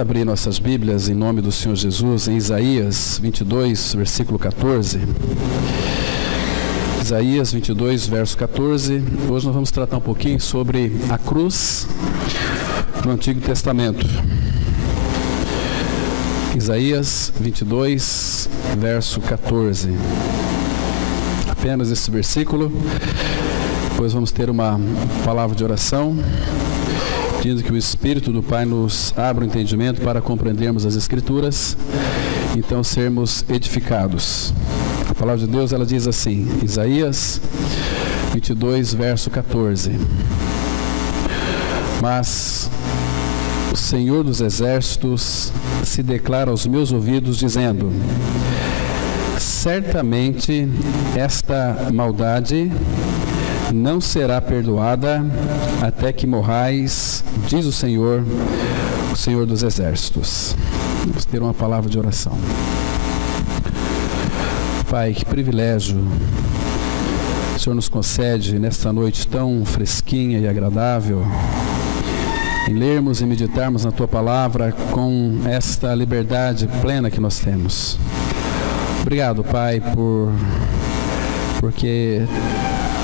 abrir nossas Bíblias em nome do Senhor Jesus em Isaías 22, versículo 14. Isaías 22, verso 14. Hoje nós vamos tratar um pouquinho sobre a cruz no Antigo Testamento. Isaías 22, verso 14. Apenas esse versículo. Depois vamos ter uma palavra de oração, pedindo que o Espírito do Pai nos abra o entendimento para compreendermos as Escrituras, então sermos edificados. A palavra de Deus, ela diz assim, Isaías 22, verso 14. Mas o Senhor dos Exércitos se declara aos meus ouvidos, dizendo: certamente esta maldade não será perdoada até que morrais, diz o Senhor dos Exércitos. Vamos ter uma palavra de oração. Pai, que privilégio o Senhor nos concede nesta noite tão fresquinha e agradável, em lermos e meditarmos na Tua Palavra com esta liberdade plena que nós temos. Obrigado, Pai, porque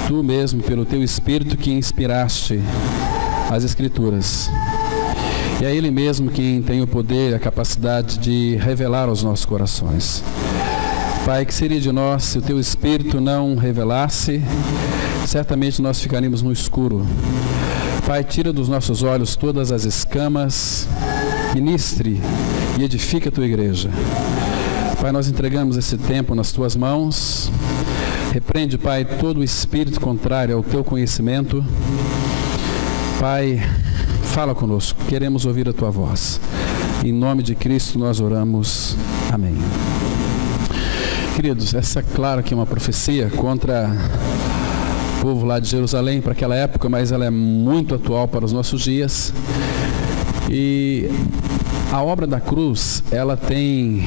Tu mesmo, pelo Teu Espírito que inspiraste as Escrituras. E é Ele mesmo quem tem o poder e a capacidade de revelar aos nossos corações. Pai, que seria de nós se o Teu Espírito não revelasse? Certamente nós ficaríamos no escuro. Pai, tira dos nossos olhos todas as escamas, ministre e edifica a Tua igreja. Pai, nós entregamos esse tempo nas Tuas mãos. Repreende, Pai, todo o espírito contrário ao Teu conhecimento. Pai, fala conosco, queremos ouvir a Tua voz. Em nome de Cristo nós oramos. Amém. Queridos, essa, claro que é uma profecia contra o povo lá de Jerusalém para aquela época, mas ela é muito atual para os nossos dias. E a obra da cruz, ela tem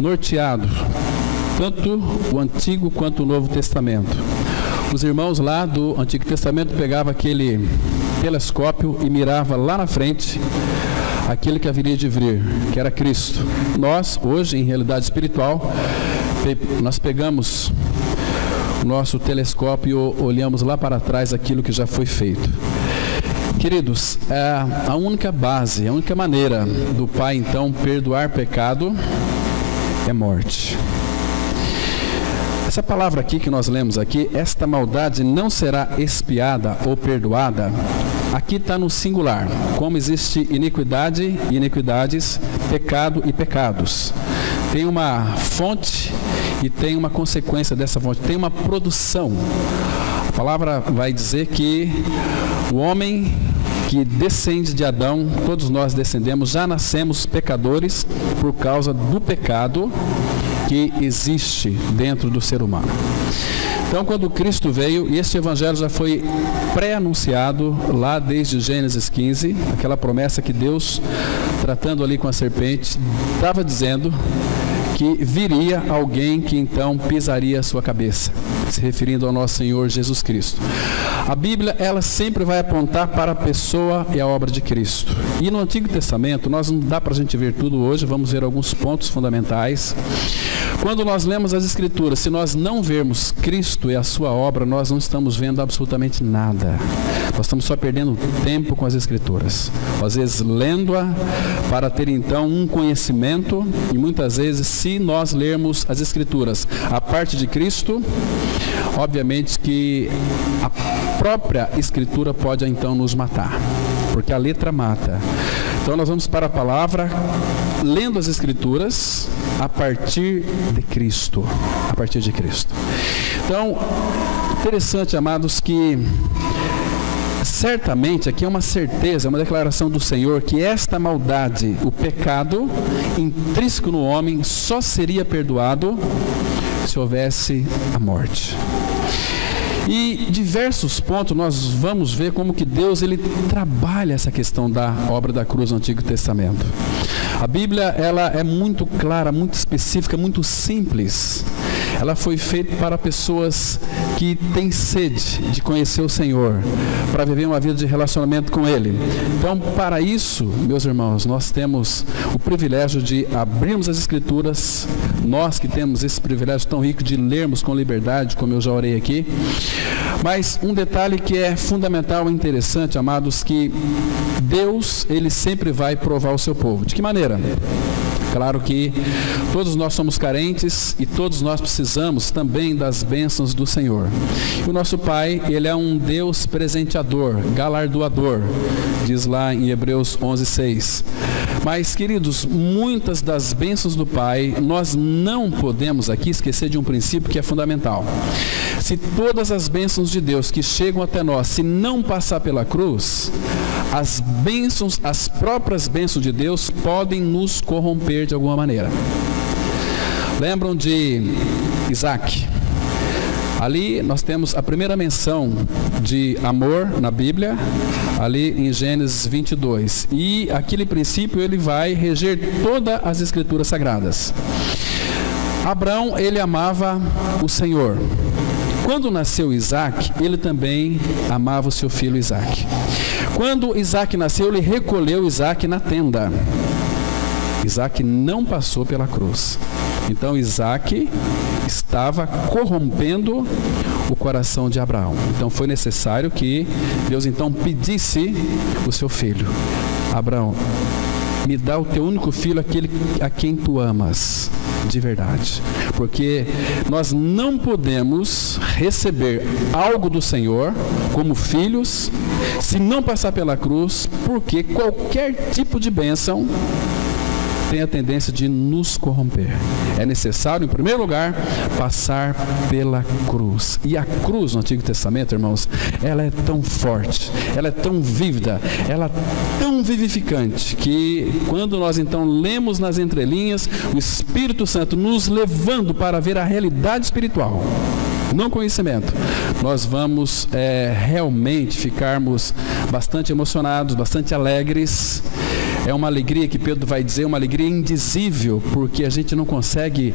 norteado tanto o Antigo quanto o Novo Testamento. Os irmãos lá do Antigo Testamento pegavam aquele telescópio e miravam lá na frente aquele que haveria de vir, que era Cristo. Nós, hoje, em realidade espiritual, nós pegamos o nosso telescópio e olhamos lá para trás aquilo que já foi feito. Queridos, a única base, a única maneira do Pai, então, perdoar pecado é morte. Essa palavra aqui que nós lemos aqui, esta maldade não será expiada ou perdoada, aqui está no singular. Como existe iniquidade e iniquidades, pecado e pecados. Tem uma fonte e tem uma consequência dessa fonte, tem uma produção. A palavra vai dizer que o homem que descende de Adão, todos nós descendemos, já nascemos pecadores por causa do pecado que existe dentro do ser humano. Então, quando Cristo veio, e este evangelho já foi pré-anunciado lá desde Gênesis 15, aquela promessa que Deus, tratando ali com a serpente, estava dizendo que viria alguém que então pisaria a sua cabeça, se referindo ao nosso Senhor Jesus Cristo. A Bíblia, ela sempre vai apontar para a pessoa e a obra de Cristo. E no Antigo Testamento, nós não dá para a gente ver tudo hoje, vamos ver alguns pontos fundamentais. Quando nós lemos as Escrituras, se nós não vermos Cristo e a sua obra, nós não estamos vendo absolutamente nada. Nós estamos só perdendo tempo com as Escrituras. Às vezes lendo-a para ter então um conhecimento, e muitas vezes, se nós lermos as Escrituras a parte de Cristo, obviamente que a própria Escritura pode então nos matar, porque a letra mata. Então nós vamos para a palavra, lendo as Escrituras a partir de Cristo. A partir de Cristo. Então, interessante, amados, que certamente aqui é uma certeza, uma declaração do Senhor que esta maldade, o pecado intrínseco no homem, só seria perdoado se houvesse a morte. E diversos pontos nós vamos ver como que Deus ele trabalha essa questão da obra da cruz no Antigo Testamento. A Bíblia ela é muito clara, muito específica, muito simples. ela foi feita para pessoas que têm sede de conhecer o Senhor, para viver uma vida de relacionamento com Ele. Então, para isso, meus irmãos, nós temos o privilégio de abrirmos as Escrituras, nós que temos esse privilégio tão rico de lermos com liberdade, como eu já orei aqui. Mas um detalhe que é fundamental e interessante, amados, que Deus, Ele sempre vai provar o seu povo. De que maneira? Claro que todos nós somos carentes e todos nós precisamos também das bênçãos do Senhor. E o nosso Pai, Ele é um Deus presenteador, galardoador, diz lá em Hebreus 11:6. Mas, queridos, muitas das bênçãos do Pai, nós não podemos aqui esquecer de um princípio que é fundamental. Se todas as bênçãos de Deus que chegam até nós, se não passar pela cruz, as bênçãos, as próprias bênçãos de Deus podem nos corromper de alguma maneira. Lembram de Isaac? Ali nós temos a primeira menção de amor na Bíblia, ali em Gênesis 22. E aquele princípio ele vai reger todas as Escrituras Sagradas. Abraão, ele amava o Senhor. Quando nasceu Isaac, ele também amava o seu filho Isaac. Quando Isaac nasceu, ele recolheu Isaac na tenda. Isaac não passou pela cruz. Então Isaac estava corrompendo o coração de Abraão. Então foi necessário que Deus então pedisse o seu filho. Abraão, me dá o teu único filho, aquele a quem tu amas de verdade. Porque nós não podemos receber algo do Senhor como filhos se não passar pela cruz, porque qualquer tipo de bênção tem a tendência de nos corromper. É necessário, em primeiro lugar, passar pela cruz. E a cruz no Antigo Testamento, irmãos, ela é tão forte, ela é tão vívida, ela é tão vivificante, que quando nós então lemos nas entrelinhas, o Espírito Santo nos levando para ver a realidade espiritual, não conhecimento, nós vamos realmente ficarmos bastante emocionados, bastante alegres. É uma alegria que Pedro vai dizer, uma alegria indizível, porque a gente não consegue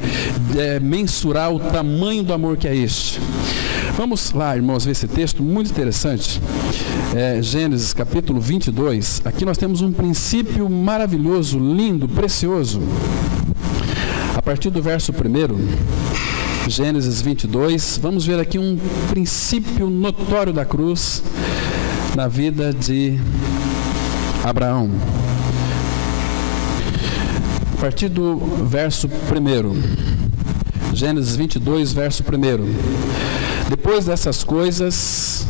mensurar o tamanho do amor que é este. Vamos lá, irmãos, ver esse texto muito interessante. Gênesis capítulo 22. Aqui nós temos um princípio maravilhoso, lindo, precioso. A partir do verso 1, Gênesis 22, vamos ver aqui um princípio notório da cruz na vida de Abraão. A partir do verso 1, Gênesis 22, verso 1. Depois dessas coisas,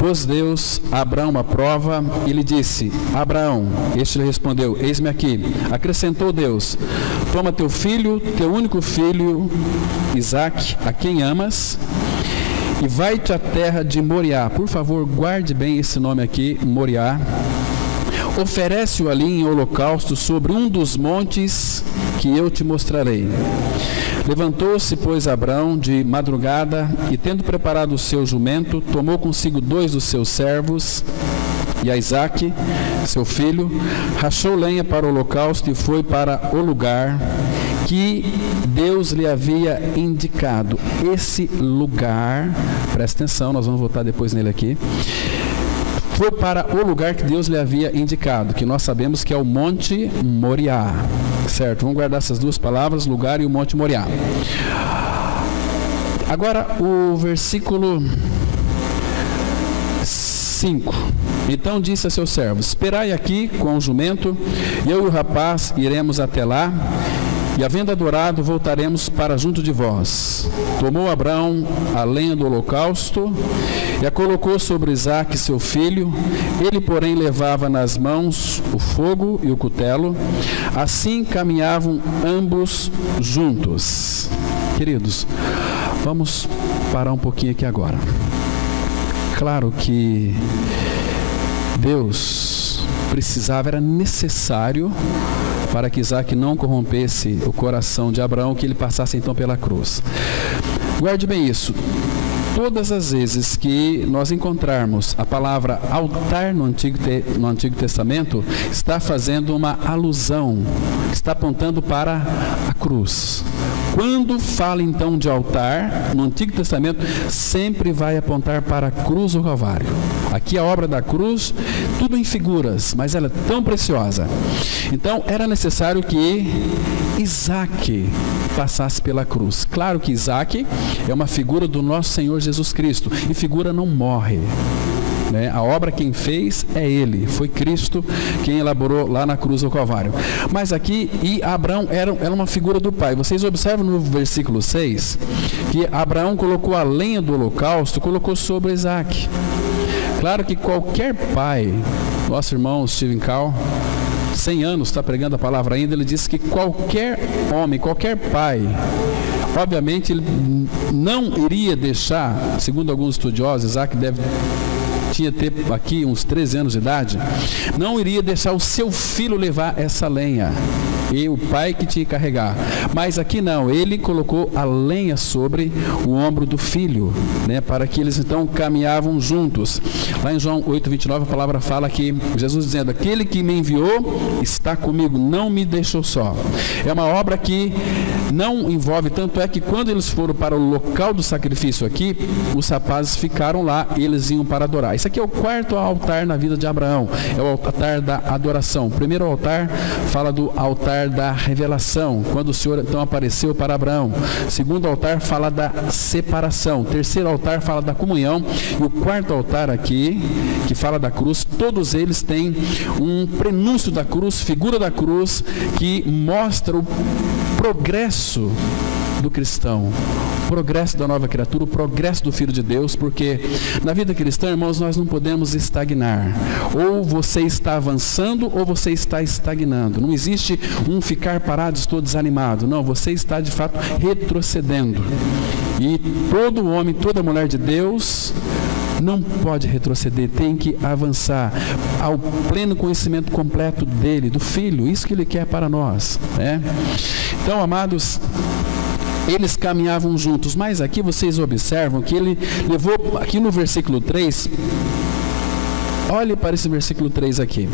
pôs Deus a Abraão à prova e lhe disse: Abraão, este lhe respondeu: eis-me aqui. Acrescentou Deus: toma teu filho, teu único filho, Isaque, a quem amas, e vai-te à terra de Moriá. Por favor, guarde bem esse nome aqui, Moriá. Oferece-o ali em holocausto sobre um dos montes que eu te mostrarei. Levantou-se, pois, Abraão de madrugada e, tendo preparado o seu jumento, tomou consigo 2 dos seus servos e a Isaque, seu filho, rachou lenha para o holocausto e foi para o lugar que Deus lhe havia indicado. Esse lugar, presta atenção, nós vamos voltar depois nele aqui. Foi para o lugar que Deus lhe havia indicado, que nós sabemos que é o Monte Moriá, certo? Vamos guardar essas duas palavras, lugar e o Monte Moriá. Agora, o versículo 5. Então disse a seus servos: esperai aqui com o jumento, eu e o rapaz iremos até lá, e havendo adorado, voltaremos para junto de vós. Tomou Abraão a lenha do holocausto e a colocou sobre Isaque, seu filho. Ele, porém, levava nas mãos o fogo e o cutelo. Assim caminhavam ambos juntos. Queridos, vamos parar um pouquinho aqui agora. Claro que Deus precisava, era necessário para que Isaque não corrompesse o coração de Abraão, que ele passasse então pela cruz. Guarde bem isso. Todas as vezes que nós encontrarmos a palavra altar no Antigo Testamento, está fazendo uma alusão, está apontando para a cruz. Quando fala então de altar, no Antigo Testamento, sempre vai apontar para a cruz ou Calvário. Aqui a obra da cruz, tudo em figuras, mas ela é tão preciosa. Então era necessário que Isaac passasse pela cruz. Claro que Isaac é uma figura do nosso Senhor Jesus Cristo, e figura não morre. A obra quem fez é Ele, foi Cristo quem elaborou lá na cruz do Calvário. Mas aqui, e Abraão era uma figura do pai. Vocês observam no versículo 6, que Abraão colocou a lenha do holocausto, colocou sobre Isaac. Claro que qualquer pai, nosso irmão Steven Call, 100 anos, está pregando a palavra ainda, ele disse que qualquer homem, qualquer pai, obviamente ele não iria deixar, segundo alguns estudiosos, Isaac tinha ter aqui uns 13 anos de idade, não iria deixar o seu filho levar essa lenha, e o pai que tinha que carregar. Mas aqui não, ele colocou a lenha sobre o ombro do filho, para que eles então caminhavam juntos. Lá em João 8:29 a palavra fala que Jesus dizendo: aquele que me enviou está comigo, não me deixou só. É uma obra que não envolve, tanto é que quando eles foram para o local do sacrifício aqui, os rapazes ficaram lá, eles iam para adorar. Isso aqui é o quarto altar na vida de Abraão, é o altar da adoração. O primeiro altar fala do altar da revelação, quando o Senhor então apareceu para Abraão. O segundo altar fala da separação. O terceiro altar fala da comunhão. E o quarto altar aqui, que fala da cruz, todos eles têm um prenúncio da cruz, figura da cruz, que mostra o progresso do cristão, o progresso da nova criatura, o progresso do Filho de Deus, porque na vida cristã, irmãos, nós não podemos estagnar. Ou você está avançando ou você está estagnando. Não existe um ficar parado, estou desanimado. Não, você está de fato retrocedendo. E todo homem, toda mulher de Deus não pode retroceder, tem que avançar ao pleno conhecimento completo dele, do Filho, isso que ele quer para nós. Então, amados, eles caminhavam juntos, mas aqui vocês observam que ele levou, aqui no versículo 3, olhe para esse versículo 3 aqui,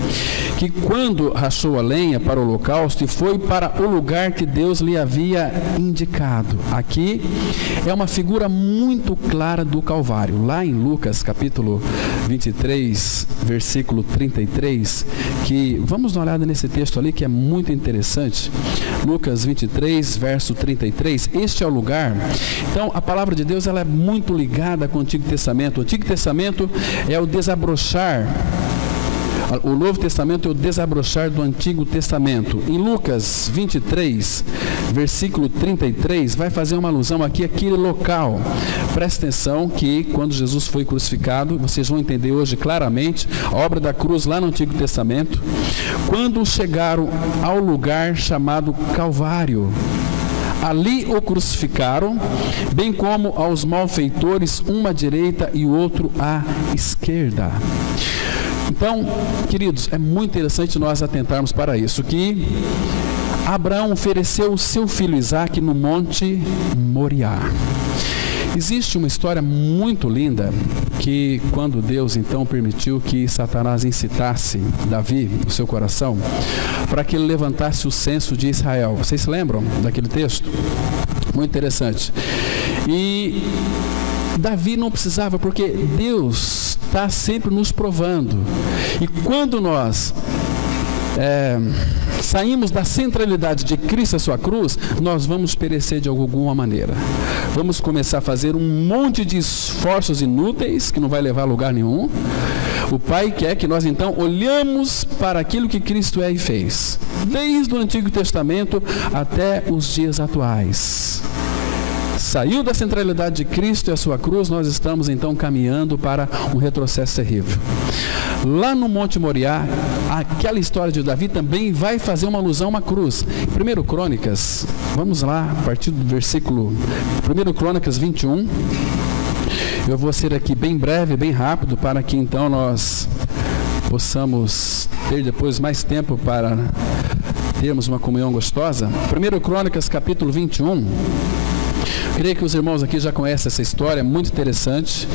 que quando rachou a lenha para o holocausto e foi para o lugar que Deus lhe havia indicado. Aqui é uma figura muito clara do Calvário. Lá em Lucas capítulo 23, versículo 33, que vamos dar uma olhada nesse texto ali que é muito interessante. Lucas 23, verso 33, este é o lugar. Então a palavra de Deus ela é muito ligada com o Antigo Testamento. O Antigo Testamento é o desabrochar. O Novo Testamento é o desabrochar do Antigo Testamento. Em Lucas 23, versículo 33, vai fazer uma alusão aqui àquele local. Presta atenção que quando Jesus foi crucificado, vocês vão entender hoje claramente a obra da cruz lá no Antigo Testamento, quando chegaram ao lugar chamado Calvário. Ali o crucificaram, bem como aos malfeitores, uma à direita e o outro à esquerda. Então, queridos, é muito interessante nós atentarmos para isso, que Abraão ofereceu o seu filho Isaque no Monte Moriá. Existe uma história muito linda que quando Deus então permitiu que Satanás incitasse Davi no seu coração para que ele levantasse o censo de Israel. Vocês se lembram daquele texto? Muito interessante. E Davi não precisava, porque Deus está sempre nos provando. E quando nós saímos da centralidade de Cristo à sua cruz, nós vamos perecer de alguma maneira. Vamos começar a fazer um monte de esforços inúteis, que não vai levar a lugar nenhum. O Pai quer que nós então olhamos para aquilo que Cristo é e fez, desde o Antigo Testamento até os dias atuais. Saiu da centralidade de Cristo e a sua cruz, nós estamos então caminhando para um retrocesso terrível. Lá no Monte Moriá, aquela história de Davi também vai fazer uma alusão a uma cruz. 1 Crônicas, vamos lá, a partir do versículo 1 Crônicas 21. Eu vou ser aqui bem breve, bem rápido, para que então nós possamos ter depois mais tempo para termos uma comunhão gostosa. 1 Crônicas capítulo 21. Creio que os irmãos aqui já conhecem essa história, muito interessante,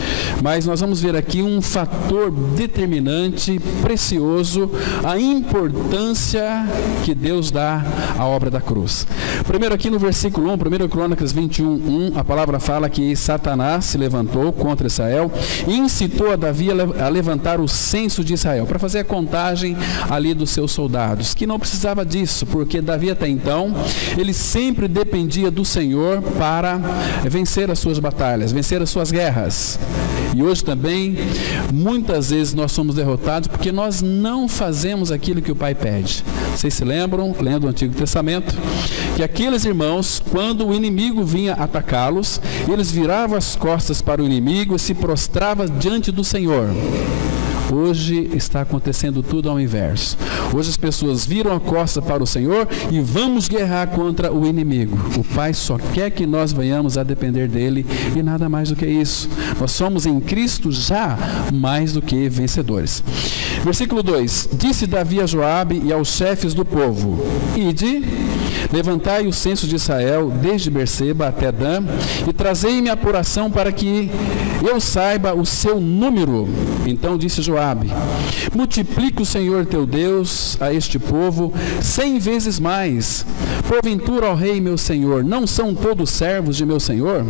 mas nós vamos ver aqui um fator determinante, precioso, a importância que Deus dá à obra da cruz. Primeiro aqui no versículo 1, 1 Crônicas 21:1, a palavra fala que Satanás se levantou contra Israel e incitou a Davi a levantar o censo de Israel, para fazer a contagem ali dos seus soldados, que não precisava disso, porque Davi até então, ele sempre dependia do Senhor para vencer as suas batalhas, vencer as suas guerras. E hoje também, muitas vezes nós somos derrotados porque nós não fazemos aquilo que o Pai pede. Vocês se lembram, lendo o Antigo Testamento, que aqueles irmãos, quando o inimigo vinha atacá-los, eles viravam as costas para o inimigo e se prostravam diante do Senhor. Hoje está acontecendo tudo ao inverso. Hoje as pessoas viram a costa para o Senhor e vamos guerrar contra o inimigo. O Pai só quer que nós venhamos a depender dele e nada mais do que isso. Nós somos em Cristo já mais do que vencedores. Versículo 2: Disse Davi a Joabe e aos chefes do povo: Ide, levantai o censo de Israel desde Berseba até Dan e trazei-me a apuração para que eu saiba o seu número. Então disse Joabe: multiplique o Senhor teu Deus a este povo 100 vezes mais. Porventura, ó rei meu senhor, não são todos servos de meu senhor?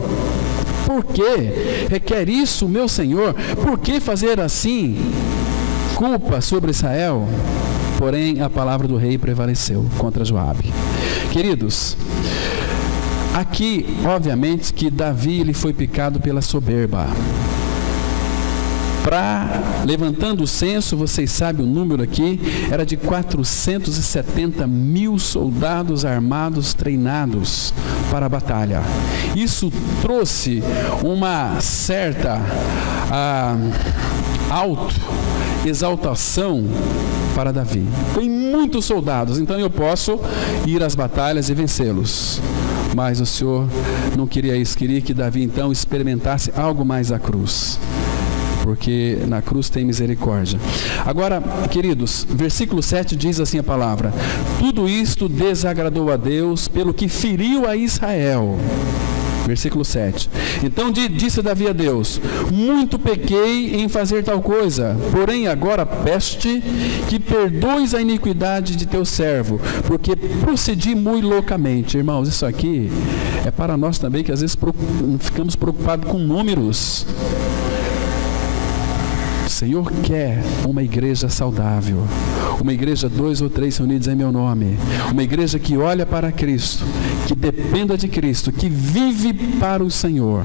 Por que requer isso, meu senhor? Por que fazer assim culpa sobre Israel? Porém, a palavra do rei prevaleceu contra Joabe. Queridos, aqui, obviamente, que Davi ele foi picado pela soberba. Levantando o censo, vocês sabem o número aqui, era de 470 mil soldados armados treinados para a batalha. Isso trouxe uma certa exaltação para Davi. Tem muitos soldados, então eu posso ir às batalhas e vencê-los. Mas o Senhor não queria isso, queria que Davi então experimentasse algo mais da cruz, porque na cruz tem misericórdia. Agora, queridos, versículo 7 diz assim a palavra: tudo isto desagradou a Deus, pelo que feriu a Israel. Versículo 7. Então disse Davi a Deus: muito pequei em fazer tal coisa, porém agora peço-te que perdoes a iniquidade de teu servo, porque procedi muito loucamente. Irmãos, isso aqui é para nós também, que às vezes ficamos preocupados com números. O Senhor quer uma igreja saudável, uma igreja 2 ou 3 reunidos em meu nome, uma igreja que olha para Cristo, que dependa de Cristo, que vive para o Senhor,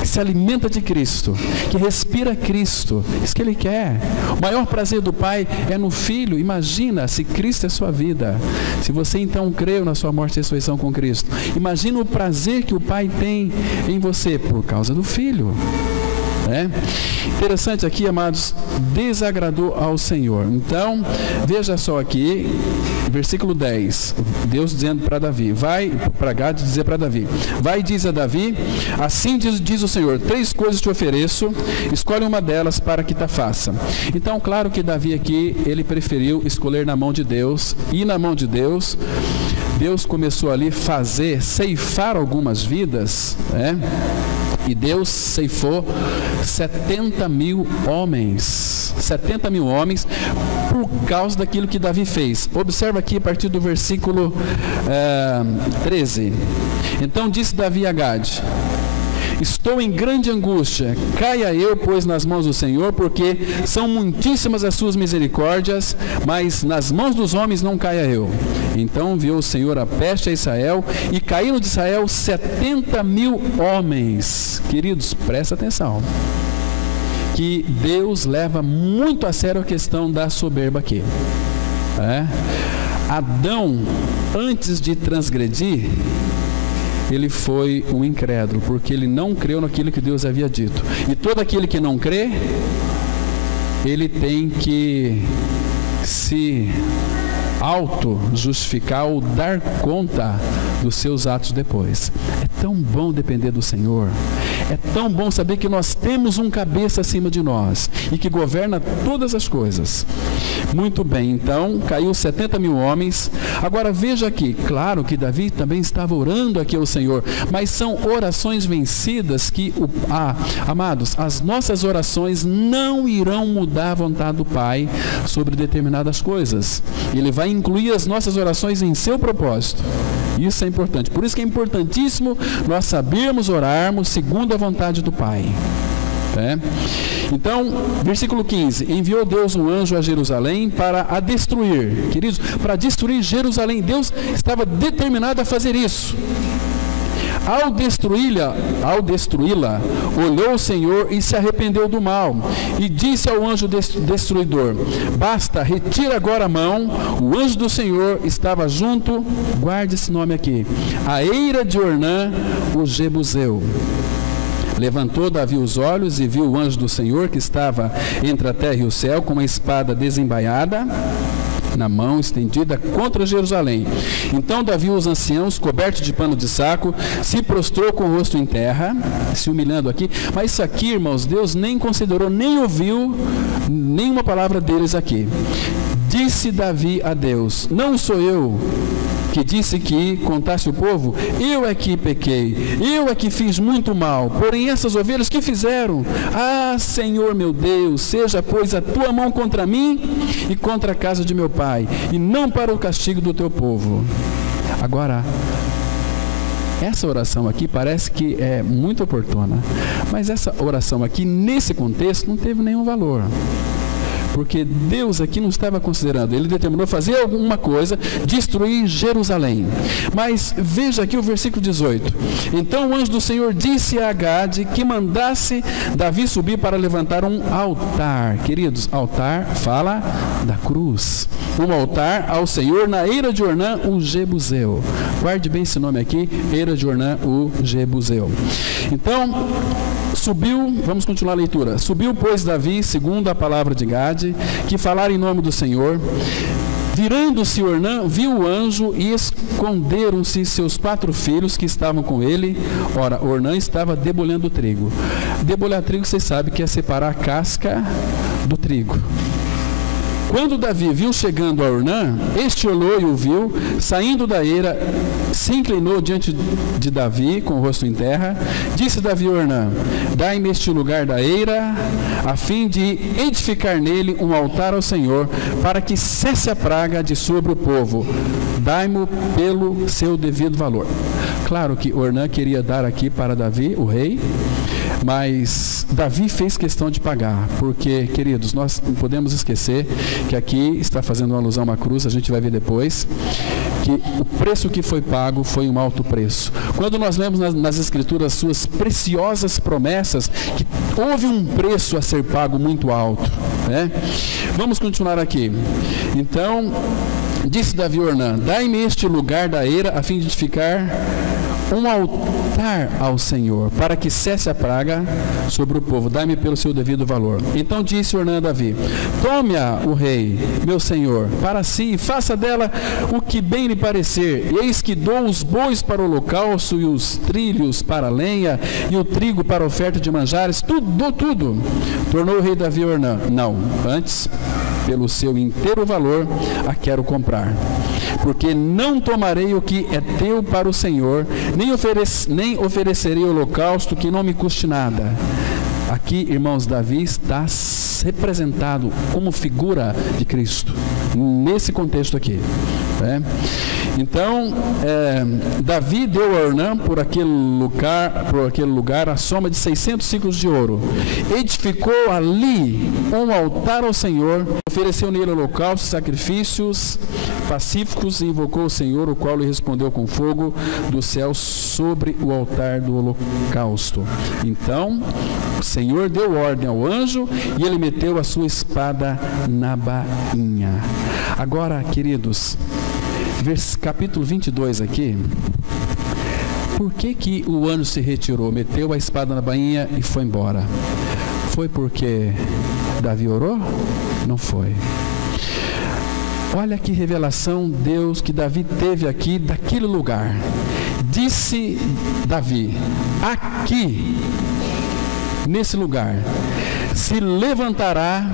que se alimenta de Cristo, que respira Cristo. Isso que Ele quer. O maior prazer do Pai é no Filho. Imagina se Cristo é sua vida, se você então creu na sua morte e ressurreição com Cristo, imagina o prazer que o Pai tem em você por causa do Filho. Interessante aqui, amados, desagradou ao Senhor. Então, veja só aqui, versículo 10, Deus dizendo para Davi, vai para Gade dizer para Davi, vai e diz a Davi, assim diz o Senhor, 3 coisas te ofereço, escolhe uma delas para que te faça. Então, claro que Davi aqui, ele preferiu escolher na mão de Deus, e na mão de Deus, Deus começou ali ceifar algumas vidas, e Deus ceifou 70 mil homens, por causa daquilo que Davi fez. Observa aqui a partir do versículo 13. Então disse Davi a Gade: estou em grande angústia, caia eu, pois, nas mãos do Senhor, porque são muitíssimas as suas misericórdias, mas nas mãos dos homens não caia eu. Então enviou o Senhor a peste a Israel, e caíram de Israel 70 mil homens. Queridos, presta atenção, que Deus leva muito a sério a questão da soberba aqui. Adão, antes de transgredir, ele foi um incrédulo, porque ele não creu naquilo que Deus havia dito. E todo aquele que não crê, ele tem que se auto-justificar ou dar conta dos seus atos depois. É tão bom depender do Senhor, É tão bom saber que nós temos um cabeça acima de nós e que governa todas as coisas. Muito bem, então, caiu 70 mil homens. Agora veja aqui, claro que Davi também estava orando aqui ao Senhor, mas são orações vencidas que, amados, as nossas orações não irão mudar a vontade do Pai sobre determinadas coisas. Ele vai incluir as nossas orações em seu propósito. Isso é importante. Por isso que é importantíssimo nós sabermos orarmos segundo a vontade do Pai. Então, versículo 15: enviou Deus um anjo a Jerusalém para a destruir. Queridos, para destruir Jerusalém. Deus estava determinado a fazer isso. Ao destruí-la, olhou o Senhor e se arrependeu do mal, e disse ao anjo destruidor: basta, retira agora a mão. O anjo do Senhor estava junto, guarde esse nome aqui, a eira de Ornã, o Jebuseu. Levantou Davi os olhos e viu o anjo do Senhor que estava entre a terra e o céu, com uma espada desembaiada na mão estendida contra Jerusalém. Então Davi, os anciãos, cobertos de pano de saco, se prostrou com o rosto em terra, se humilhando aqui. Mas isso aqui, irmãos, Deus nem considerou, nem ouviu nenhuma palavra deles aqui. Disse Davi a Deus: não sou eu que disse que contasse o povo? Eu é que pequei, eu é que fiz muito mal, porém essas ovelhas que fizeram? Ah, Senhor meu Deus, seja pois a tua mão contra mim e contra a casa de meu pai, e não para o castigo do teu povo. Agora, essa oração aqui parece que é muito oportuna, mas essa oração aqui, nesse contexto, não teve nenhum valor. Porque Deus aqui não estava considerando, ele determinou fazer alguma coisa, destruir Jerusalém. Mas veja aqui o versículo 18. Então o anjo do Senhor disse a Gade que mandasse Davi subir para levantar um altar. Queridos, altar fala da cruz. Um altar ao Senhor na eira de Ornã, o Jebuseu. Guarde bem esse nome aqui, eira de Ornã, o Jebuseu. Então, subiu, vamos continuar a leitura. Subiu, pois, Davi, segundo a palavra de Gade, que falara em nome do Senhor. Virando-se Ornã, viu o anjo e esconderam-se seus 4 filhos que estavam com ele. Ora, Ornã estava debulhando o trigo. Debulhar trigo, vocês sabem que é separar a casca do trigo. Quando Davi viu chegando a Ornã, este olhou e o viu, saindo da eira, se inclinou diante de Davi, com o rosto em terra. Disse Davi a Ornã: dai-me este lugar da eira, a fim de edificar nele um altar ao Senhor, para que cesse a praga de sobre o povo. Dai-mo pelo seu devido valor. Claro que Ornã queria dar aqui para Davi, o rei, mas Davi fez questão de pagar, porque, queridos, nós não podemos esquecer que aqui está fazendo uma alusão a uma cruz, a gente vai ver depois, que o preço que foi pago foi um alto preço. Quando nós lemos nas Escrituras suas preciosas promessas, que houve um preço a ser pago muito alto, né? Vamos continuar aqui. Então, disse Davi a Ornã: dai-me este lugar da eira, a fim de edificar um altar ao Senhor, para que cesse a praga sobre o povo. Dai-me pelo seu devido valor. Então disse Ornã a Davi: tome-a o rei, meu senhor, para si, e faça dela o que bem lhe parecer. Eis que dou os bois para o holocausto, e os trilhos para a lenha, e o trigo para a oferta de manjares, dou tudo. Tornou o rei Davi a Ornã: não, antes, pelo seu inteiro valor, a quero comprar. Porque não tomarei o que é teu para o Senhor, nem oferecerei holocausto que não me custe nada. Aqui, irmãos, Davi está representado como figura de Cristo, nesse contexto aqui. Né? Então, Davi deu a Ornã por aquele lugar a soma de 600 ciclos de ouro. Edificou ali um altar ao Senhor, ofereceu nele holocausto, sacrifícios pacíficos, e invocou o Senhor, o qual lhe respondeu com fogo do céu sobre o altar do holocausto. Então, o Senhor deu ordem ao anjo e ele meteu a sua espada na bainha. Agora, queridos, capítulo 22 aqui, por que o anjo se retirou, meteu a espada na bainha e foi embora? Foi porque Davi orou? Não foi. Olha que revelação Deus que Davi teve aqui daquele lugar. Disse Davi: aqui nesse lugar, se levantará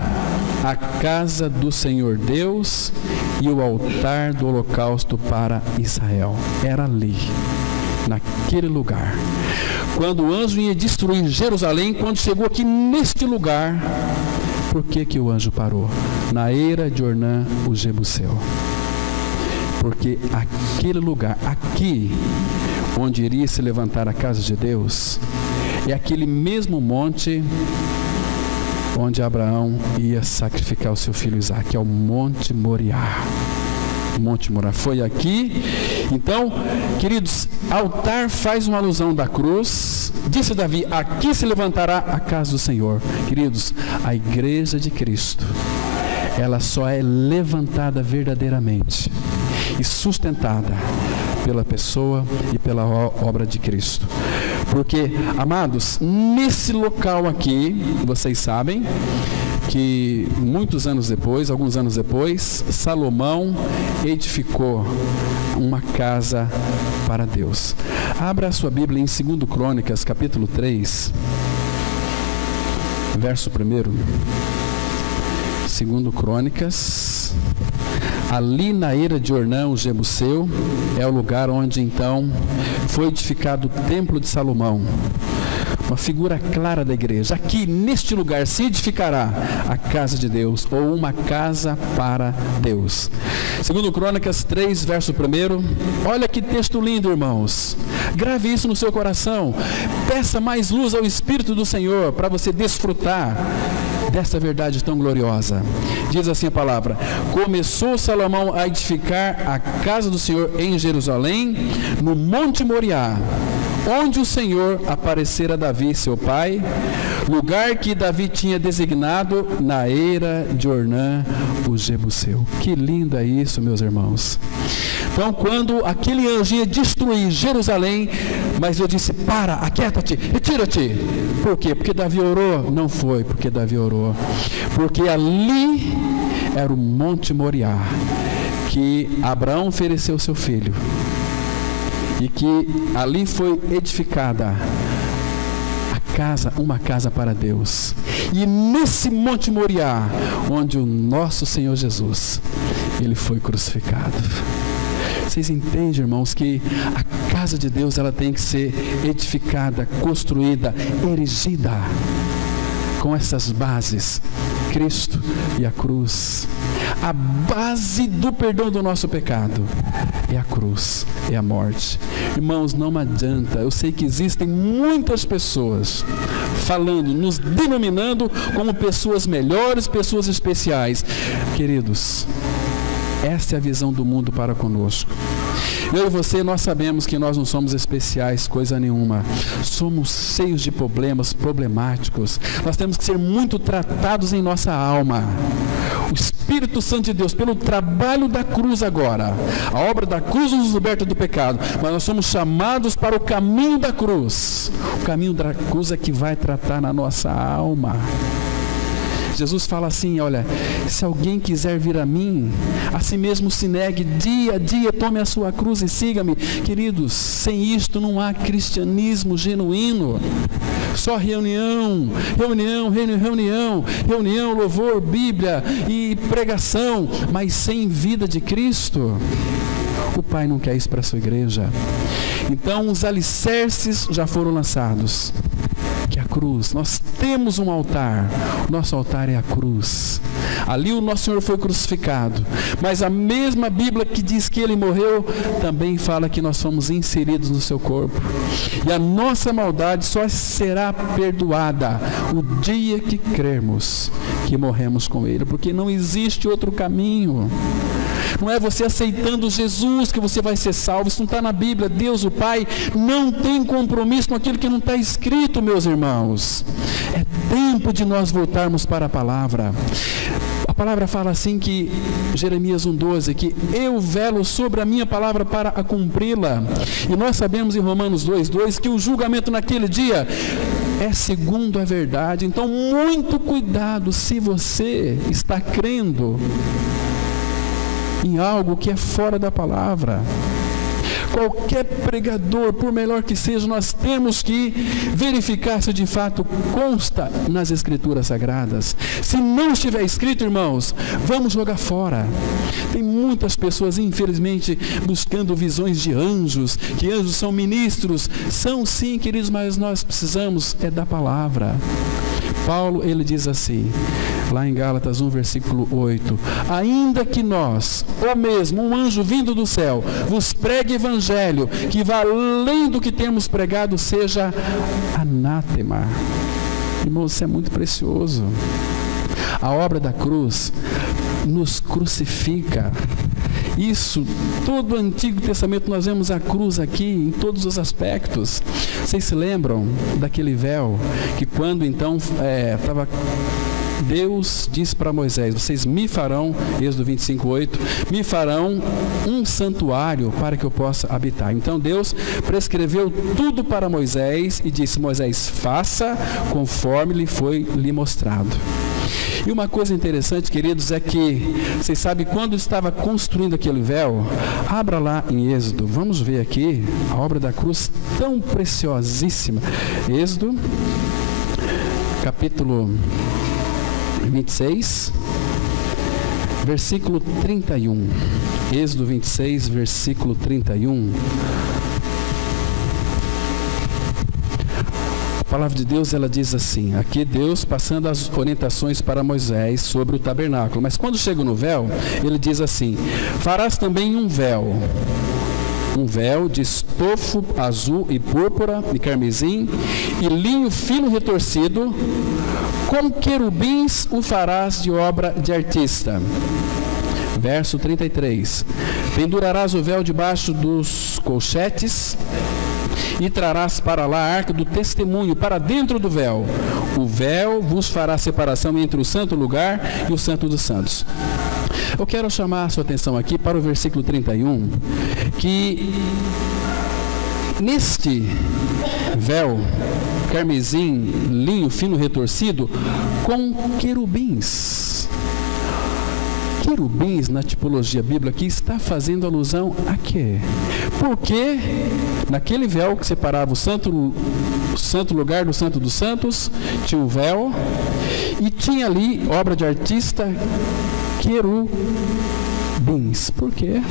a casa do Senhor Deus e o altar do holocausto para Israel. Era ali, naquele lugar. Quando o anjo ia destruir Jerusalém, quando chegou aqui neste lugar, por que o anjo parou? Na eira de Ornã, o Jebuseu. Porque aquele lugar, aqui, onde iria se levantar a casa de Deus, é aquele mesmo monte onde Abraão ia sacrificar o seu filho Isaque, é o Monte Moriá. Monte Moriá foi aqui. Então, queridos, altar faz uma alusão da cruz. Disse Davi: aqui se levantará a casa do Senhor. Queridos, a igreja de Cristo, ela só é levantada verdadeiramente e sustentada pela pessoa e pela obra de Cristo. Porque, amados, nesse local aqui, vocês sabem que alguns anos depois, Salomão edificou uma casa para Deus. Abra a sua Bíblia em 2 Crônicas, capítulo 3, verso 1. 2 Crônicas, ali na eira de Ornã, o Jebuseu, é o lugar onde então foi edificado o templo de Salomão. Uma figura clara da igreja. Aqui, neste lugar, se edificará a casa de Deus, ou uma casa para Deus. 2 Crônicas 3, verso 1. Olha que texto lindo, irmãos. Grave isso no seu coração. Peça mais luz ao Espírito do Senhor para você desfrutar dessa verdade tão gloriosa. Diz assim a palavra: começou Salomão a edificar a casa do Senhor em Jerusalém, no Monte Moriá, onde o Senhor aparecera a Davi, seu pai, lugar que Davi tinha designado na eira de Ornã, o Jebuseu. Que lindo é isso, meus irmãos. Então, quando aquele anjo ia destruir Jerusalém, mas eu disse: para, aquieta-te, retira-te. Por quê? Porque Davi orou? Não foi porque Davi orou. Porque ali era o Monte Moriá, que Abraão ofereceu seu filho. E que ali foi edificada a casa, uma casa para Deus. E nesse Monte Moriá, onde o nosso Senhor Jesus, ele foi crucificado. Vocês entendem, irmãos, que a casa de Deus, ela tem que ser edificada, construída, erigida com essas bases: Cristo e a cruz. A base do perdão do nosso pecado é a cruz, é a morte. Irmãos, não adianta. Eu sei que existem muitas pessoas falando, nos denominando como pessoas melhores, pessoas especiais. Queridos, essa é a visão do mundo para conosco. Eu e você, nós sabemos que nós não somos especiais, coisa nenhuma. Somos cheios de problemas, problemáticos. Nós temos que ser muito tratados em nossa alma. O Espírito Santo de Deus, pelo trabalho da cruz agora, a obra da cruz nos liberta do pecado, mas nós somos chamados para o caminho da cruz. O caminho da cruz é que vai tratar na nossa alma. Jesus fala assim: olha, se alguém quiser vir a mim, a si mesmo se negue dia a dia, tome a sua cruz e siga-me. Queridos, sem isto não há cristianismo genuíno. Só reunião, louvor, Bíblia e pregação, mas sem vida de Cristo. O Pai não quer isso para a sua igreja. Então os alicerces já foram lançados, que é a cruz. Nós temos um altar, o nosso altar é a cruz. Ali o nosso Senhor foi crucificado, mas a mesma Bíblia que diz que Ele morreu, também fala que nós fomos inseridos no seu corpo. E a nossa maldade só será perdoada o dia que crermos que morremos com Ele, porque não existe outro caminho. Não é você aceitando Jesus que você vai ser salvo. Isso não está na Bíblia. Deus, o Pai, não tem compromisso com aquilo que não está escrito, meus irmãos. É tempo de nós voltarmos para a palavra. A palavra fala assim, que Jeremias 1,12, que eu velo sobre a minha palavra para a cumpri-la. E nós sabemos em Romanos 2,2 que o julgamento naquele dia é segundo a verdade. Então, muito cuidado se você está crendo em algo que é fora da palavra. Qualquer pregador, por melhor que seja, nós temos que verificar se de fato consta nas Escrituras Sagradas. Se não estiver escrito, irmãos, vamos jogar fora. Tem muitas pessoas, infelizmente, buscando visões de anjos, que anjos são ministros. São sim, queridos, mas nós precisamos da palavra. Paulo, ele diz assim, lá em Gálatas 1, versículo 8: ainda que nós, ou mesmo um anjo vindo do céu, vos pregue evangelho, que vá além do que temos pregado, seja anátema. Irmãos, isso é muito precioso. A obra da cruz nos crucifica. Isso, todo o Antigo Testamento nós vemos a cruz aqui em todos os aspectos. Vocês se lembram daquele véu que quando então Deus disse para Moisés: vocês me farão, Êxodo 25:8, me farão um santuário para que eu possa habitar. Então Deus prescreveu tudo para Moisés e disse: Moisés, faça conforme lhe mostrado. E uma coisa interessante, queridos, é que, vocês sabem, quando estava construindo aquele véu, abra lá em Êxodo, vamos ver aqui a obra da cruz tão preciosíssima. Êxodo, capítulo 26, versículo 31. Êxodo 26, versículo 31. A palavra de Deus, ela diz assim, aqui Deus passando as orientações para Moisés sobre o tabernáculo, mas quando chega no véu, ele diz assim: farás também um véu de estofo azul e púrpura e carmesim e linho fino retorcido, com querubins o farás de obra de artista. Verso 33: pendurarás o véu debaixo dos colchetes e trarás para lá a arca do testemunho, para dentro do véu. O véu vos fará separação entre o santo lugar e o santo dos santos. Eu quero chamar a sua atenção aqui para o versículo 31, que neste véu, carmesim, linho fino retorcido, com querubins. Querubins, na tipologia bíblica, aqui está fazendo alusão a quê? Porque naquele véu que separava o santo lugar do santo dos santos, tinha um véu e tinha ali, obra de artista, querubins. Por quê?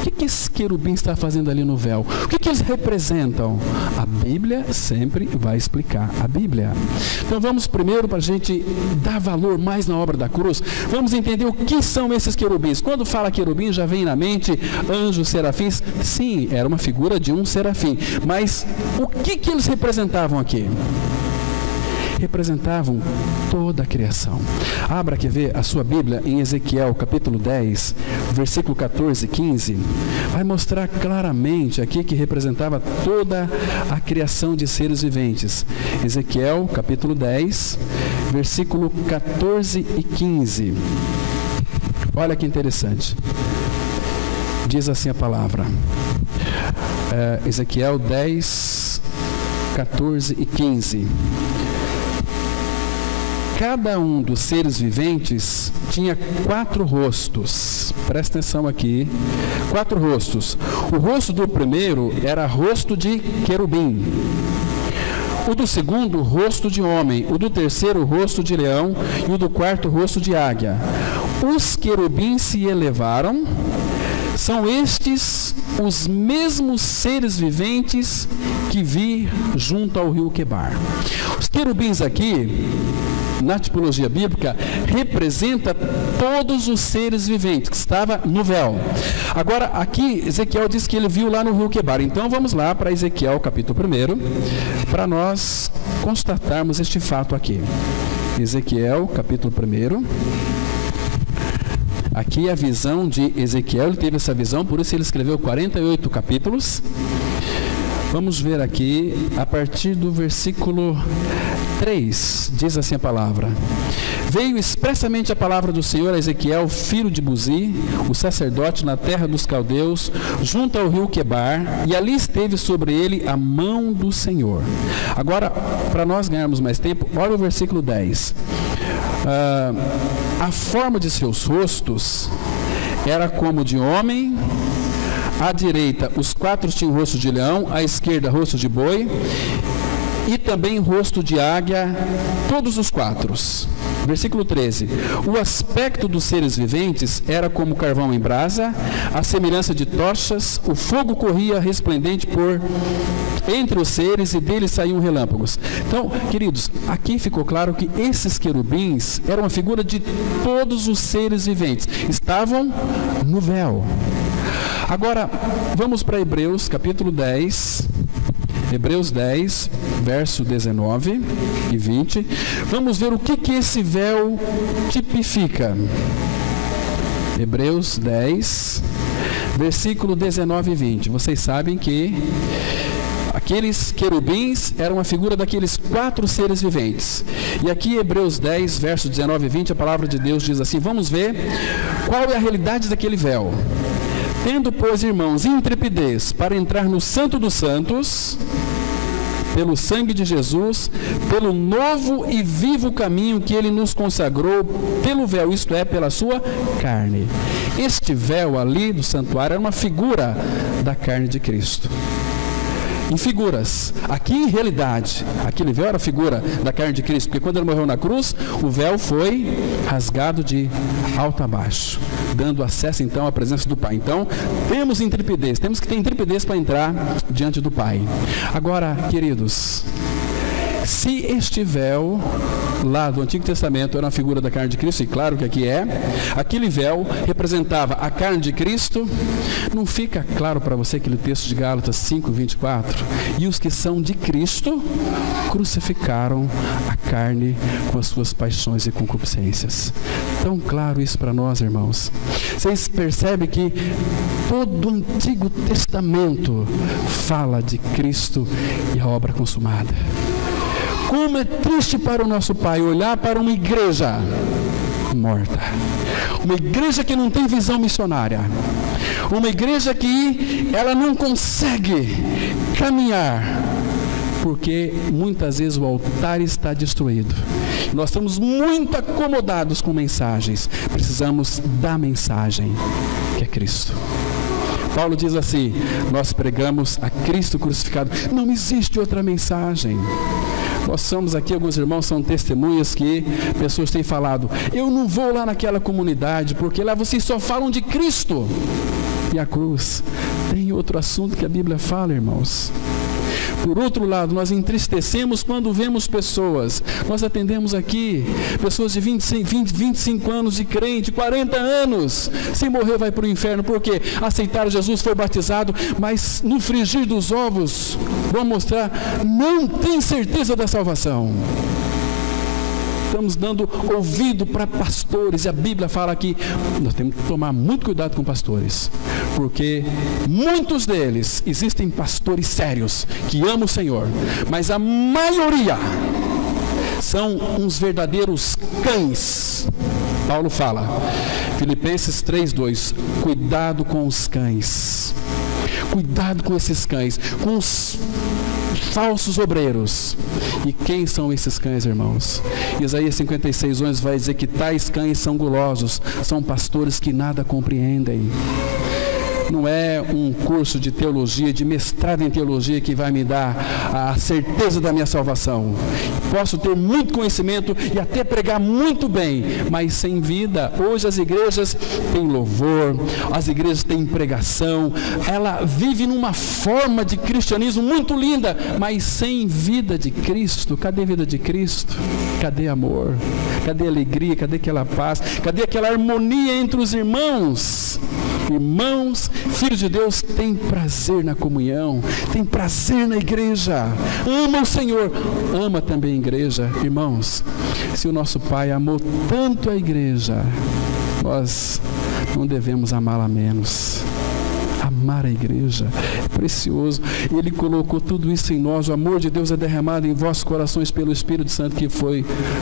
O que esse querubim está fazendo ali no véu? O que eles representam? A Bíblia sempre vai explicar a Bíblia. Então vamos primeiro, para a gente dar valor mais na obra da cruz, vamos entender o que são esses querubins. Quando fala querubim, já vem na mente anjos, serafins. Sim, era uma figura de um serafim. Mas o que eles representavam aqui? Representavam toda a criação. Abra, quer ver, a sua Bíblia em Ezequiel, capítulo 10, versículo 14 e 15. Vai mostrar claramente aqui que representava toda a criação de seres viventes. Ezequiel, capítulo 10, versículo 14 e 15. Olha que interessante. Diz assim a palavra. Ezequiel 10, 14 e 15. Cada um dos seres viventes tinha 4 rostos. Presta atenção aqui. 4 rostos. O rosto do primeiro era rosto de querubim. O do segundo, rosto de homem. O do terceiro, rosto de leão. E o do quarto, rosto de águia. Os querubins se elevaram. São estes os mesmos seres viventes que vi junto ao rio Quebar. Os querubins aqui, na tipologia bíblica, representa todos os seres viventes que estavam no véu. Agora, aqui, Ezequiel diz que ele viu lá no rio Quebar. Então, vamos lá para Ezequiel, capítulo 1, para nós constatarmos este fato aqui. Ezequiel, capítulo 1. Aqui a visão de Ezequiel, ele teve essa visão, por isso ele escreveu 48 capítulos. Vamos ver aqui, a partir do versículo 3, diz assim a palavra: veio expressamente a palavra do Senhor a Ezequiel, filho de Buzi, o sacerdote, na terra dos caldeus, junto ao rio Quebar, e ali esteve sobre ele a mão do Senhor. Agora, para nós ganharmos mais tempo, olha o versículo 10. A forma de seus rostos era como de homem, À direita, os 4 tinham rosto de leão, à esquerda, rosto de boi, e também rosto de águia, todos os 4. Versículo 13. O aspecto dos seres viventes era como carvão em brasa, a semelhança de tochas, o fogo corria resplendente por entre os seres e deles saíam relâmpagos. Então, queridos, aqui ficou claro que esses querubins eram uma figura de todos os seres viventes. Estavam no véu. Agora, vamos para Hebreus, capítulo 10. Hebreus 10, verso 19 e 20. Vamos ver o que esse véu tipifica. Hebreus 10, versículo 19 e 20. Vocês sabem que aqueles querubins eram a figura daqueles 4 seres viventes. E aqui, Hebreus 10, verso 19 e 20, a palavra de Deus diz assim: vamos ver qual é a realidade daquele véu. Tendo, pois, irmãos, intrepidez para entrar no Santo dos Santos, pelo sangue de Jesus, pelo novo e vivo caminho que Ele nos consagrou, pelo véu, isto é, pela sua carne. Este véu ali do santuário era uma figura da carne de Cristo. Em figuras, aqui em realidade, aquele véu era a figura da carne de Cristo, porque quando Ele morreu na cruz, o véu foi rasgado de alto a baixo, dando acesso então à presença do Pai. Então, temos intrepidez, temos que ter intrepidez para entrar diante do Pai. Agora, queridos, se este véu lá do Antigo Testamento era uma figura da carne de Cristo, e claro que aqui é, aquele véu representava a carne de Cristo, não fica claro para você aquele texto de Gálatas 5, 24? E os que são de Cristo crucificaram a carne com as suas paixões e concupiscências. Tão claro isso para nós, irmãos. Vocês percebem que todo o Antigo Testamento fala de Cristo e a obra consumada. Como é triste para o nosso Pai olhar para uma igreja morta, uma igreja que não tem visão missionária, uma igreja que ela não consegue caminhar, porque muitas vezes o altar está destruído. Nós estamos muito acomodados com mensagens, precisamos da mensagem, que é Cristo. Paulo diz assim: nós pregamos a Cristo crucificado, não existe outra mensagem. Nós somos aqui, alguns irmãos são testemunhas que pessoas têm falado: eu não vou lá naquela comunidade, porque lá vocês só falam de Cristo e a cruz. Tem outro assunto que a Bíblia fala, irmãos. Por outro lado, nós entristecemos quando vemos pessoas, nós atendemos aqui, pessoas de 25 anos de crente, 40 anos, se morrer vai para o inferno, porque aceitaram Jesus, foi batizado, mas no frigir dos ovos, vão mostrar, não tem certeza da salvação. Estamos dando ouvido para pastores, e a Bíblia fala que nós temos que tomar muito cuidado com pastores, porque muitos deles, existem pastores sérios, que amam o Senhor, mas a maioria são uns verdadeiros cães. Paulo fala, Filipenses 3:2, cuidado com os cães, cuidado com esses cães, com os falsos obreiros. E quem são esses cães, irmãos? Isaías 56:11 vai dizer que tais cães são gulosos, são pastores que nada compreendem. Não é um curso de teologia, de mestrado em teologia que vai me dar a certeza da minha salvação. Posso ter muito conhecimento e até pregar muito bem, mas sem vida. Hoje as igrejas têm louvor, as igrejas têm pregação, ela vive numa forma de cristianismo muito linda, mas sem vida de Cristo. Cadê a vida de Cristo? Cadê amor? Cadê alegria? Cadê aquela paz? Cadê aquela harmonia entre os irmãos? Irmãos, filhos de Deus, têm prazer na comunhão, têm prazer na igreja, ama o Senhor, ama também a igreja. Irmãos, se o nosso Pai amou tanto a igreja, nós não devemos amá-la menos. Amar a igreja é precioso. Ele colocou tudo isso em nós. O amor de Deus é derramado em vossos corações pelo Espírito Santo que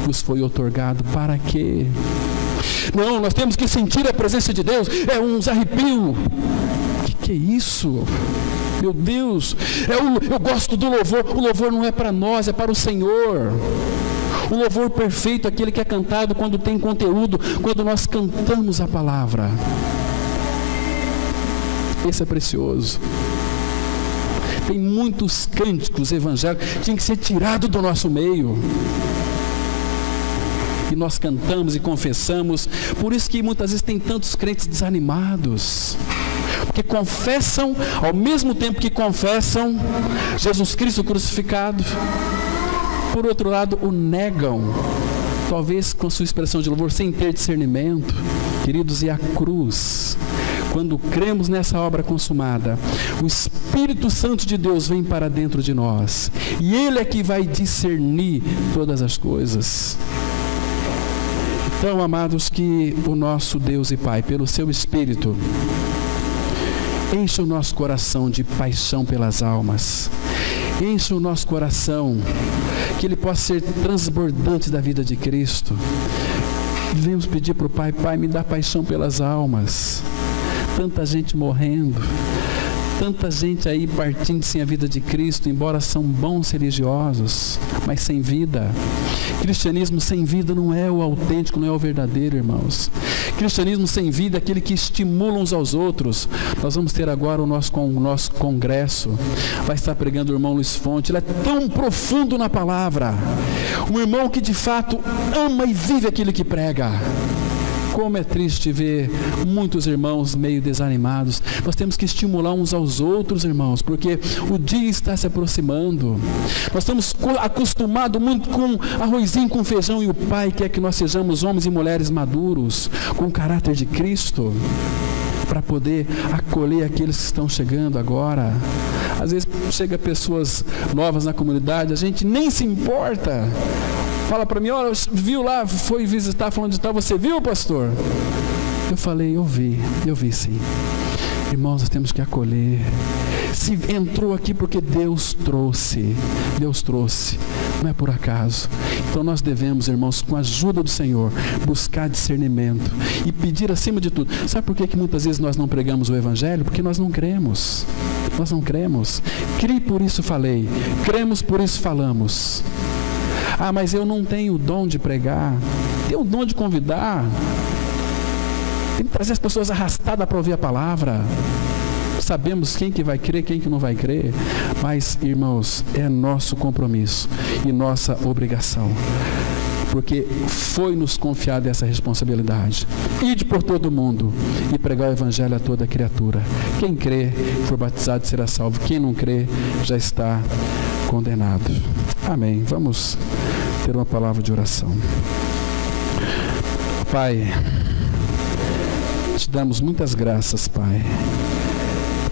vos foi outorgado. Para quê? Não, nós temos que sentir a presença de Deus. É uns arrepios. Que é isso? Meu Deus, eu gosto do louvor. O louvor não é para nós, é para o Senhor. O louvor perfeito é aquele que é cantado quando tem conteúdo, quando nós cantamos a palavra. Esse é precioso. Tem muitos cânticos evangélicos que tinham que ser tirados do nosso meio. E nós cantamos e confessamos. Por isso que muitas vezes tem tantos crentes desanimados. Porque confessam, ao mesmo tempo que confessam Jesus Cristo crucificado, por outro lado o negam, talvez com sua expressão de louvor, sem ter discernimento. Queridos, e a cruz, quando cremos nessa obra consumada, o Espírito Santo de Deus vem para dentro de nós, e Ele é que vai discernir todas as coisas. Então, amados, que o nosso Deus e Pai, pelo seu Espírito, encha o nosso coração de paixão pelas almas. Encha o nosso coração, que ele possa ser transbordante da vida de Cristo. Devemos pedir para o Pai: Pai, me dá paixão pelas almas. Tanta gente morrendo, tanta gente aí partindo sem a vida de Cristo, embora são bons religiosos, mas sem vida. Cristianismo sem vida não é o autêntico, não é o verdadeiro, irmãos. Cristianismo sem vida é aquele que estimula uns aos outros. Nós vamos ter agora o nosso congresso. Vai estar pregando o irmão Luiz Fonte. Ele é tão profundo na palavra. Um irmão que de fato ama e vive aquilo que prega. Como é triste ver muitos irmãos meio desanimados. Nós temos que estimular uns aos outros, irmãos, porque o dia está se aproximando. Nós estamos acostumados muito com arrozinho com feijão, e o Pai quer que nós sejamos homens e mulheres maduros, com o caráter de Cristo, para poder acolher aqueles que estão chegando agora. Às vezes chega pessoas novas na comunidade, a gente nem se importa. Fala para mim: olha, viu lá, foi visitar falando de tal, você viu, pastor? Eu falei: eu vi sim. Irmãos, nós temos que acolher. Se entrou aqui porque Deus trouxe, não é por acaso. Então nós devemos, irmãos, com a ajuda do Senhor, buscar discernimento e pedir acima de tudo. Sabe por que muitas vezes nós não pregamos o Evangelho? Porque nós não cremos. Nós não cremos. Crie, por isso falei. Cremos, por isso falamos. Ah, mas eu não tenho o dom de pregar. Tenho o dom de convidar. Tem que trazer as pessoas arrastadas para ouvir a palavra. Sabemos quem que vai crer, quem que não vai crer. Mas, irmãos, é nosso compromisso e nossa obrigação. Porque foi-nos confiada essa responsabilidade. Ide por todo mundo e pregar o Evangelho a toda criatura. Quem crê, for batizado, será salvo. Quem não crê, já está condenado. Amém. Vamos ter uma palavra de oração. Pai, te damos muitas graças, Pai,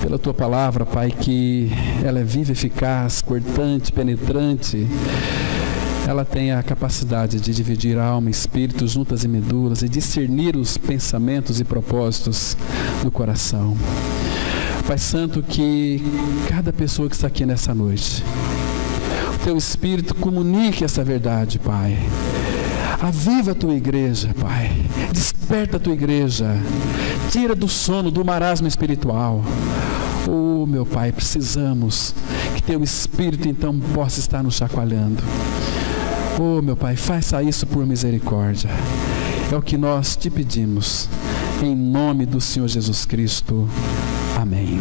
pela tua palavra, Pai, que ela é viva, eficaz, cortante, penetrante. Ela tem a capacidade de dividir alma, espírito, juntas e medulas, e discernir os pensamentos e propósitos do coração. Pai Santo, que cada pessoa que está aqui nessa noite, o teu Espírito comunique essa verdade, Pai. Aviva a tua igreja, Pai. Desperta a tua igreja. Tira do sono, do marasmo espiritual. Oh, meu Pai, precisamos que teu Espírito então possa estar nos chacoalhando. Oh, meu Pai, faça isso por misericórdia. É o que nós te pedimos. Em nome do Senhor Jesus Cristo. Amém.